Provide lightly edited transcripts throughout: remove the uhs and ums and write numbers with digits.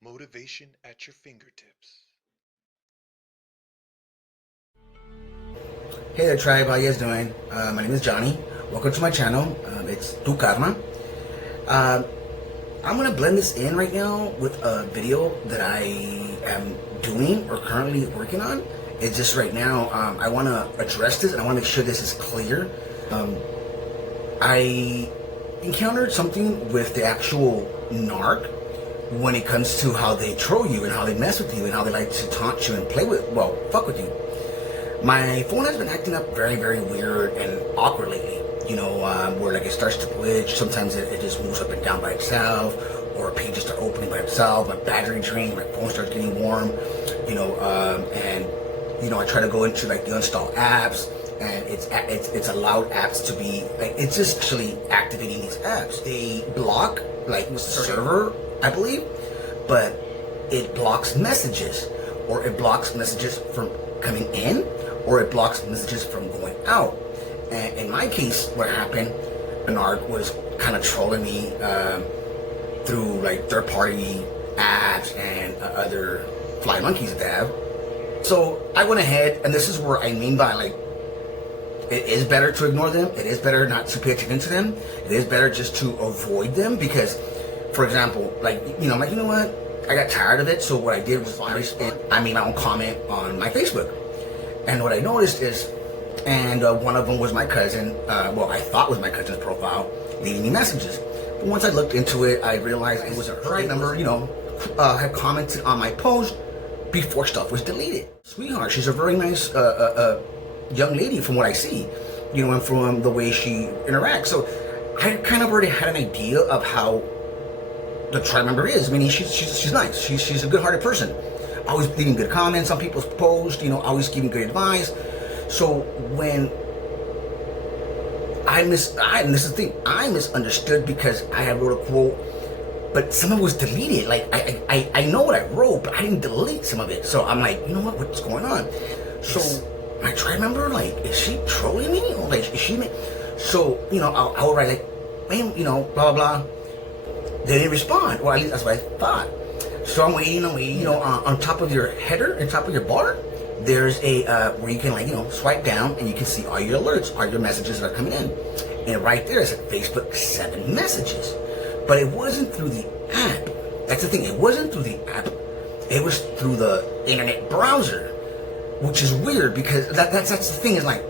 Motivation at your fingertips. Hey there, tribe. How you guys doing? My name is Johnny. Welcome to my channel. It's Tu Karma. I'm gonna blend this in right now with a video that I am doing or currently working on. It's just right now. I want to address this and I want to make sure this is clear. I encountered something with the actual Narc when it comes to how they troll you and how they mess with you and how they like to taunt you and play with, fuck with you. My phone has been acting up very, very weird and awkward lately. Where like it starts to glitch. Sometimes it just moves up and down by itself, or pages start opening by itself. My battery drains. My phone starts getting warm. I try to go into like the uninstall apps, and it's allowed apps to be like it's just actually activating these apps. They block like the server, I believe, but it blocks messages, or it blocks messages from coming in, or it blocks messages from going out. And in my case, what happened, Narc was kind of trolling me through like third-party apps and other fly monkeys that they have. So I went ahead, and this is where I mean by like, it is better to ignore them. It is better not to pay attention to them. It is better just to avoid them because, for example, I'm like, you know what? I got tired of it. So what I did was I made my own comment on my Facebook. And what I noticed is, one of them was my cousin, I thought was my cousin's profile, leaving me messages. But once I looked into it, I realized it was her number, had commented on my post before stuff was deleted. Sweetheart, she's a very nice young lady from what I see, and from the way she interacts. So I kind of already had an idea of how the tribe member is. I mean, she's nice. She's a good-hearted person. Always leaving good comments on people's posts, always giving good advice. So when and this is the thing, I misunderstood because I had wrote a quote, but some of it was deleted. Like I know what I wrote, but I didn't delete some of it. So I'm like, you know what's going on? So my tribe member, like, is she trolling me? Or like, is she? So I'll write like, man, blah blah blah. They didn't respond, or at least that's what I thought. So I'm waiting, on top of your header, on top of your bar, there's a, where you can swipe down and you can see all your alerts, all your messages that are coming in. And right there is Facebook 7 messages. But it wasn't through the app. That's the thing, it wasn't through the app. It was through the internet browser, which is weird because that's the thing is like,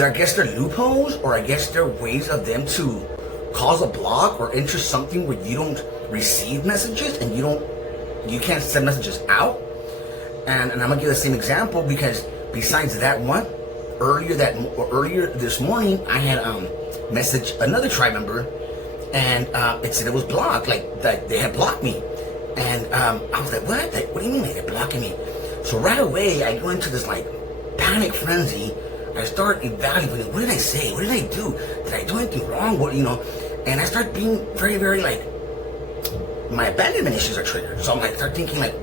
I guess they're loopholes, or I guess they're ways of them to cause a block or enter something where you don't receive messages and you can't send messages out. And I'm gonna give the same example because besides that one, earlier this morning I had messaged another tribe member, and it said it was blocked, like they had blocked me. And I was like, what? Like, what do you mean like they're blocking me? So right away I go into this like panic frenzy. I start evaluating, what did I say? What did I do? Did I do anything wrong? And I start being very, very like, my abandonment issues are triggered. So I'm like, start thinking like,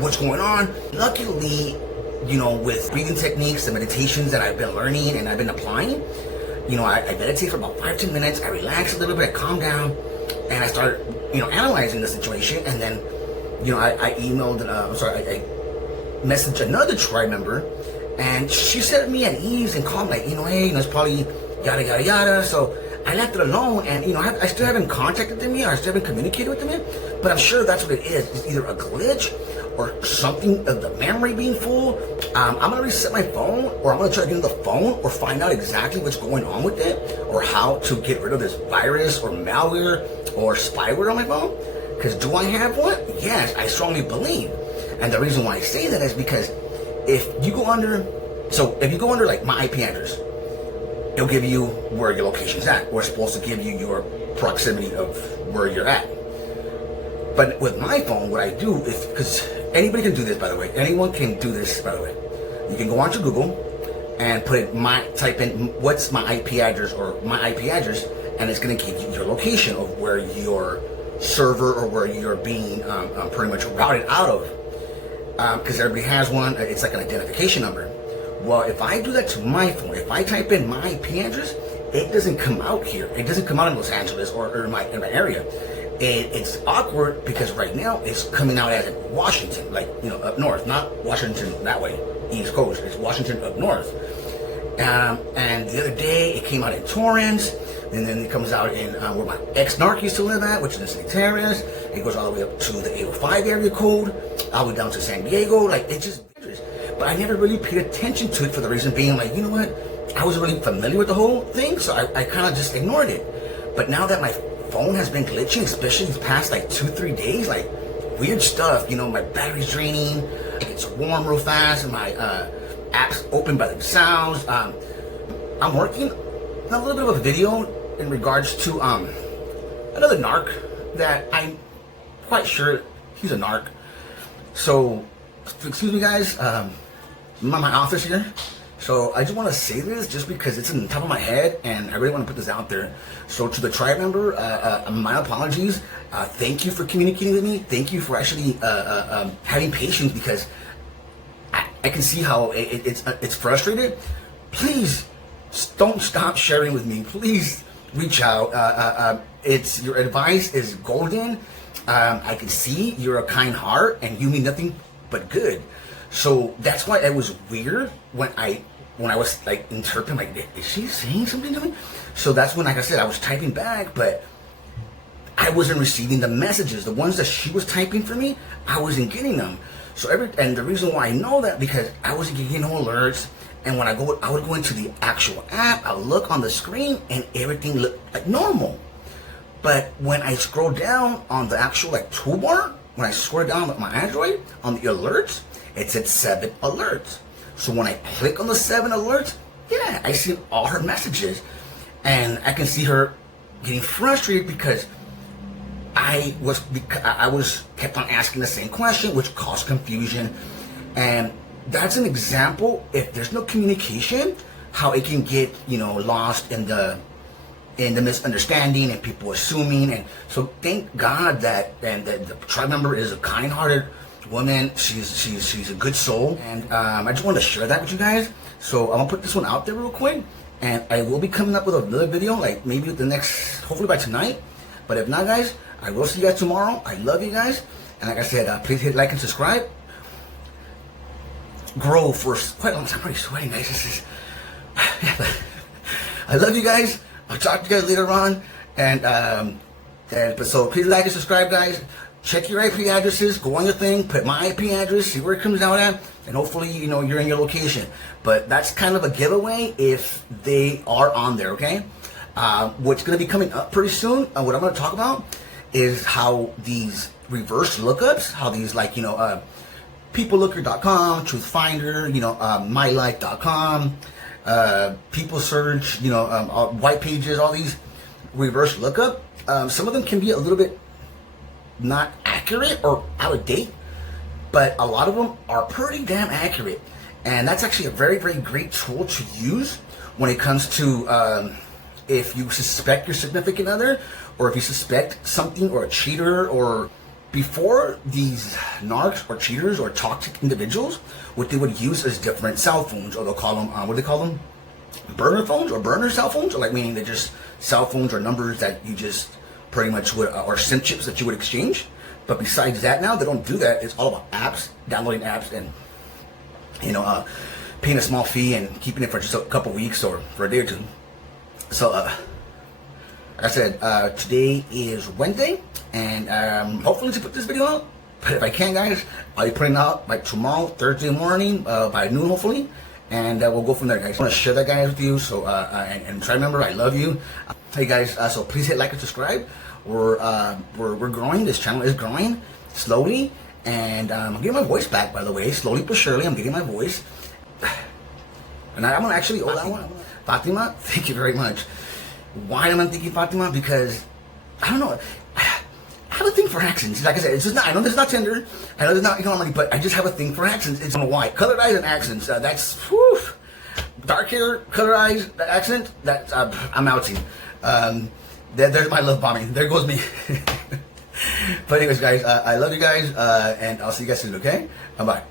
what's going on? Luckily, with breathing techniques and meditations that I've been learning and I've been applying, I meditate for about 5-10 minutes. I relax a little bit, I calm down, and I start, analyzing the situation. And then, I emailed, I messaged another tribe member, and she set me at ease and calm, like, hey, it's probably yada, yada, yada. So I left it alone, and, I still haven't contacted them yet, I still haven't communicated with them yet, but I'm sure that's what it is. It's either a glitch or something of the memory being full. I'm gonna reset my phone, or I'm gonna try to get on the phone or find out exactly what's going on with it, or how to get rid of this virus or malware or spyware on my phone. Because do I have one? Yes, I strongly believe. And the reason why I say that is because if you go under like my IP address, it'll give you where your location's at. We're supposed to give you your proximity of where you're at. But with my phone, what I do is, because anybody can do this, by the way. Anyone can do this, by the way. You can go onto Google and type in what's my IP address or my IP address, and it's going to give you your location of where your server or where you're being pretty much routed out of. Because everybody has one. It's like an identification number. Well, if I do that to my phone, if I type in my IP address, it doesn't come out here. It doesn't come out in Los Angeles or in my area. It's awkward because right now it's coming out as in Washington, like, up north, not Washington that way, East Coast. It's Washington up north. And the other day it came out in Torrance, and then it comes out in where my ex-Narc used to live at, which is in St. Terrence. It goes all the way up to the 805 area code, all the way down to San Diego. Like, it's just dangerous. But I never really paid attention to it for the reason being, like, you know what? I was really familiar with the whole thing, so I kind of just ignored it. But now that my phone has been glitching, especially these past like 2-3 days, like weird stuff, my battery's draining, it's warm real fast, and my apps open by themselves. I'm working on a little bit of a video in regards to another narc that I'm quite sure he's a narc. So, excuse me guys, I'm at my office here. So I just want to say this just because it's in the top of my head and I really want to put this out there. So to the tribe member, my apologies. Thank you for communicating with me. Thank you for actually having patience, because I can see how it's frustrated. Please don't stop sharing with me. Please reach out. It's your advice is golden. I can see you're a kind heart and you mean nothing but good. So that's why it was weird when I was like interpreting, like, is she saying something to me? So that's when, like I said, I was typing back, but I wasn't receiving the messages. The ones that she was typing for me, I wasn't getting them. So and the reason why I know that, because I wasn't getting no alerts. And when I would go into the actual app, I would look on the screen and everything looked like normal. But when I scroll down on the actual like toolbar, when I scroll down with my Android on the alerts, it said 7 alerts. So when I click on the 7 alerts, yeah, I see all her messages. And I can see her getting frustrated because I was kept on asking the same question, which caused confusion. And that's an example, if there's no communication, how it can get, lost in the misunderstanding and people assuming. And so thank God that the tribe member is a kind-hearted woman. She's a good soul, and I just wanted to share that with you guys. So I'm gonna put this one out there real quick, and I will be coming up with another video, like maybe hopefully by tonight. But if not, guys, I will see you guys tomorrow. I love you guys, and like I said, please hit like and subscribe. Grow for quite a long time. I'm pretty sweating, guys. This is I love you guys. I'll talk to you guys later on, but so please like and subscribe, guys. Check your IP addresses, go on your thing, put my IP address, see where it comes out at, and hopefully, you're in your location. But that's kind of a giveaway if they are on there, okay? What's going to be coming up pretty soon, what I'm going to talk about is how these reverse lookups, how these, like, peoplelooker.com, truthfinder, mylife.com, people search, white pages, all these reverse lookup, some of them can be a little bit not accurate or out of date, but a lot of them are pretty damn accurate. And that's actually a very, very great tool to use when it comes to if you suspect your significant other, or if you suspect something, or a cheater, or before these narcs or cheaters or toxic individuals, what they would use is different cell phones, or they'll call them, what do they call them? Burner phones, or burner cell phones, or like meaning they're just cell phones or numbers that you just pretty much would, or SIM chips that you would exchange. But besides that, now they don't do that. It's all about apps, downloading apps, and paying a small fee and keeping it for just a couple weeks or for a day or two. So, like I said, today is Wednesday, and hopefully to put this video out. But if I can, guys, I'll be putting it out by tomorrow, Thursday morning, by noon, hopefully. And we'll go from there, guys. I want to share that, guys, with you. So, and try to remember, I love you. Hey, guys, so please hit like and subscribe. We're growing. This channel is growing slowly. And I'm getting my voice back, by the way. Slowly but surely, I'm getting my voice. And I'm going to actually, Fatima, thank you very much. Why am I thinking Fatima? Because, I don't know. I have a thing for accents. Like I said, it's just not, I know this is not Tinder. I know this is not economic, but I just have a thing for accents. It's on why. Colored eyes and accents. That's, whew. Dark hair, colored eyes, that accent, that's, I'm outing. There's my love bombing. There goes me. But anyways, guys, I love you guys, and I'll see you guys soon, okay? Bye-bye.